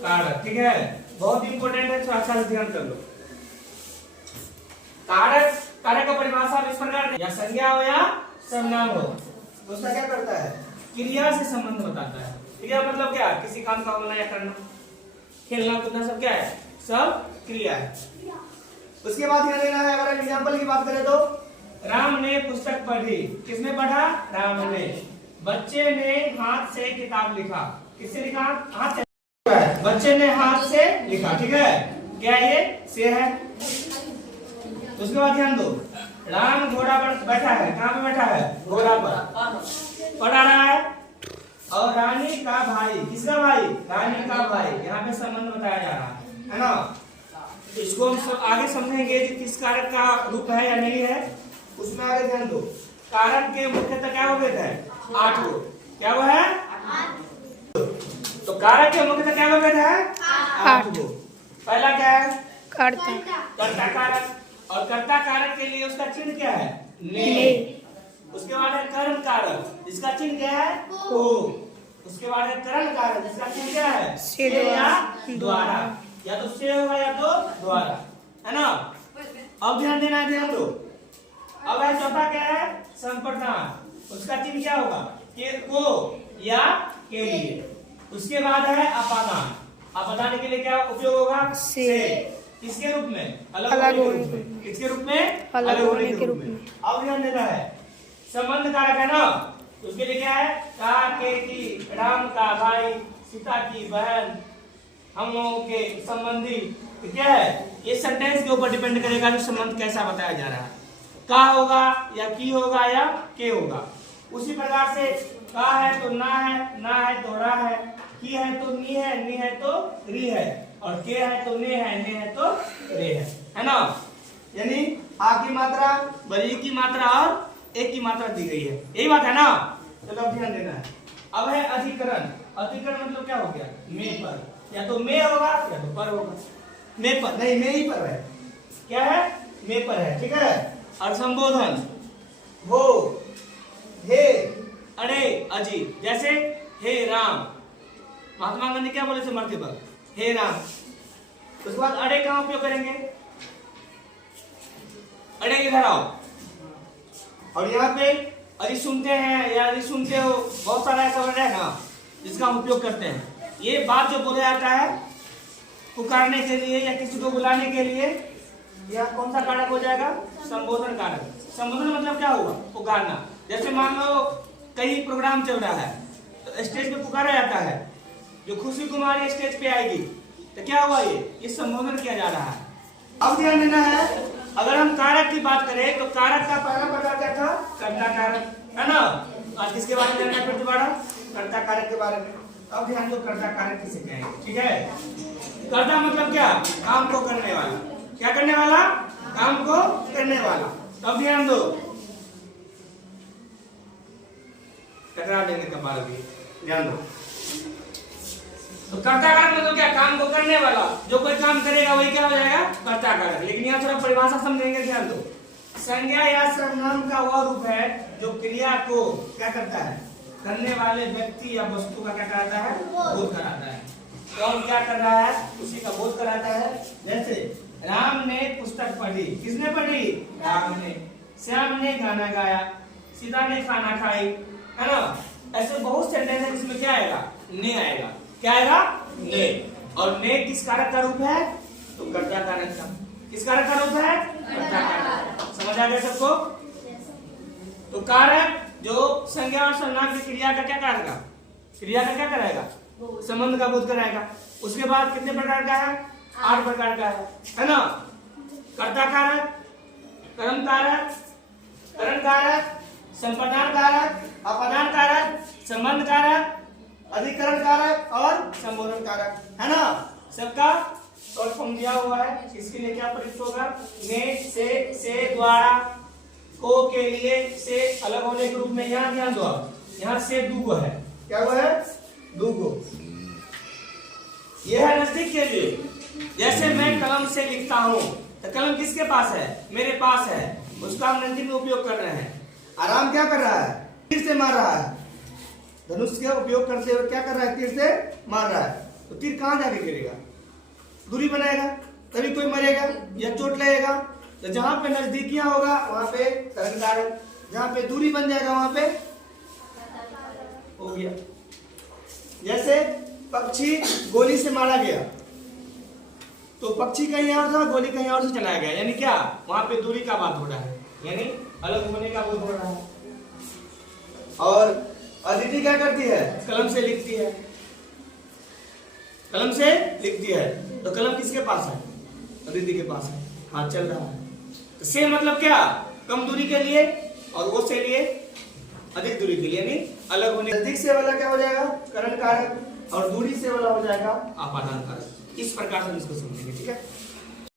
कारक, ठीक है, बहुत इंपॉर्टेंट है, तो अच्छा से ध्यान कर लो। कारक, कारक का परिभाषा इस प्रकार या संज्ञा हो या सर्वनाम हो, उसका क्या करता है, क्रिया से संबंध बताता है। क्रिया मतलब क्या, किसी काम का होना या करना, खेलना कूदना, सब क्या है, सब क्रिया है। उसके बाद ध्यान देना है, अगर एग्जाम्पल की बात करें तो राम ने पुस्तक पढ़ी, किसने पढ़ा, राम ने। बच्चे ने हाथ से किताब लिखा, किससे लिखा, हाथ से, बच्चे ने हाथ से लिखा, ठीक है, क्या ये से है। उसके बाद ध्यान दो, राम घोड़ा पर बैठा है, कहाँ पे बैठा है, घोड़ा पर, पढ़ा रहा है। और रानी का भाई, किसका भाई, रानी का भाई, यहाँ पे संबंध बताया जा रहा है ना। इसको हम सब आगे समझेंगे कि किस कारक का रूप है या नहीं है, उसमें आगे ध्यान दो। कारक के मुख्यतः क्या हो गए थे, 8 गो, क्या वो है, तो कारक के मुख्यतः क्या हो गए थे, 8 गो। पहला क्या है, कर्ता, कर्ता कारक, और कर्ता कारक के लिए उसका चिन्ह क्या है, ने। उसके बाद है कर्म कारक, इसका चिन्ह क्या है, को। उसके बाद है करण कारक, इसका चिन्ह क्या है, से या द्वारा, या तो से होगा या तो द्वारा, है ना। अब ध्यान देना है, ध्यान दो। अब है चौथा क्या है, संप्रदान, उसका चिन्ह क्या होगा, के, को या के लिए। उसके बाद है अपादान, अपादान के लिए क्या उपयोग होगा, से। किसके रूप में, अलग होने के रूप में, किसके रूप में, अलग होने के रूप में। अब ध्यान देना है, संबंध कारक है ना, उसके लिए क्या है, का, के की, राम का भाई, सीता की बहन, हम लोगों के संबंधी, तो क्या है, ये सेंटेंस के ऊपर डिपेंड करेगा कि संबंध कैसा बताया जा रहा है, का होगा या की होगा या के होगा। उसी प्रकार से का है तो ना है तो रा है, की है तो नी है तो री है, और के है तो ने है तो रे है ना। यानी आ की मात्रा, बरी की मात्रा और एक की मात्रा दी गई है, यही बात है ना। चलो अब ध्यान देना है। अब है अधिकरण, अधिकरण मतलब क्या हो गया, में पर, या तो में होगा या तो पर होगा। में पर नहीं, में ही पर है, क्या है, में पर है, ठीक है। और संबोधन, हो, हे, अरे, अजी, जैसे हे राम, महात्मा गांधी क्या बोले थे मरते पर, हे राम। उसके बाद अरे कहाँ उपयोग करेंगे, अरे इधर आओ। और यहाँ पे अरे सुनते हैं या अरे सुनते हो, बहुत सारा ऐसा वर्ड है ना जिसका हम उपयोग करते हैं। ये बात जो बोला जाता है पुकारने के लिए या किसी को बुलाने के लिए, यह कौन सा कारक हो जाएगा, संबोधन कारक। संबोधन मतलब क्या होगा, पुकारना। जैसे मान लो कहीं प्रोग्राम चल रहा है तो स्टेज पे पुकारा जाता है, जो खुशी कुमारी स्टेज पे आएगी तो क्या हुआ, ये संबोधन किया जा रहा है। अब ध्यान देना है, अगर हम कारक की बात करें तो कारक का पहला प्रकार क्या था, कर्ता कारक, है ना। आज किसके बारे में जानना फिर दोबारा, कर्ता कारक के बारे में। अब ध्यान दो, कर्ता कारक किसे कहेंगे, ठीक है। कर्ता मतलब क्या, काम को करने वाला, क्या करने वाला, काम को करने वाला। अब ध्यान दो, टकरा देंगे कपाल भी, ध्यान दो। तो कर्ता कारक मतलब क्या, काम को करने वाला, जो कोई काम करेगा वही क्या हो जाएगा, कर्ता कारक। लेकिन यहाँ थोड़ा परिभाषा समझेंगे, ध्यान दो। संज्ञा या सर्वनाम का वह रूप है जो क्रिया को क्या करता है, करने वाले व्यक्ति या वस्तु का क्या कराता है, बोध कराता है। कौन क्या कर रहा है, उसी का बोध कराता है। जैसे राम ने पुस्तक पढ़ी, किसने पढ़ी, राम ने। श्याम ने गाना गाया, सीता ने खाना खाई, है ना। ऐसे बहुत सेंटेंस है जिसमें क्या आएगा, ने आएगा, क्या आएगा, ने। और ने किस कारक का रूप है, तो कर्ता कारक का। किस कारक का रूप है, कर्ता कारक। समझ आ गया सबको। तो कारक जो संज्ञा और सर्वनाम की क्रिया का क्या करेगा, क्रिया का क्या कराएगा, संबंध का बोध कराएगा। उसके बाद कितने प्रकार का है, 8 प्रकार का है ना। कर्ता कारक, कर्म कारक, करण कारक, संप्रदान कारक, अपादान कारक, संबंध कारक, अधिकरण कारक और संबोधन कारक, है ना। सबका शॉर्ट फॉर्म दिया हुआ है, इसके लिए क्या प्रयुक्त होगा, ने, से, द्वारा, को के लिए, से अलग होने के रूप में। यहाँ ध्यान दो, यहाँ से दूगो है, क्या वो है, दूगो। यह है नजदीक के लिए। जैसे मैं कलम से लिखता हूँ, तो कलम किसके पास है, मेरे पास है, उसका हम नजदीक में उपयोग कर रहे हैं। आराम क्या कर रहा है, तीर से मार रहा है, धनुष का उपयोग करते हुए क्या कर रहा है, तीर से मार रहा है। तो तीर कहाँ जाके गिरेगा? दूरी बनाएगा, तभी कोई मरेगा या चोट लगेगा। तो जहां पे नजदीकियां होगा वहां पे करंट आ रहा है, जहां पे दूरी बन जाएगा वहां पे हो गया। जैसे पक्षी गोली से मारा गया, तो पक्षी कहीं और था, गोली कहीं और से चलाया गया, यानी क्या वहां पे दूरी का बात हो रहा है, यानी अलग होने का बोध हो रहा है। और अदिति क्या करती है? कलम से लिखती है, कलम से लिखती है। तो कलम किसके पास है? अदिति के पास है, हाथ चल रहा है। तो से मतलब क्या? कम दूरी के लिए, और वो से लिए अधिक दूरी के लिए, यानी अलग होने। नजदीक से वाला क्या हो जाएगा? करण कारक, और दूरी से वाला हो जाएगा आपादान कारक। इस प्रकार से हम इसको समझेंगे, ठीक है।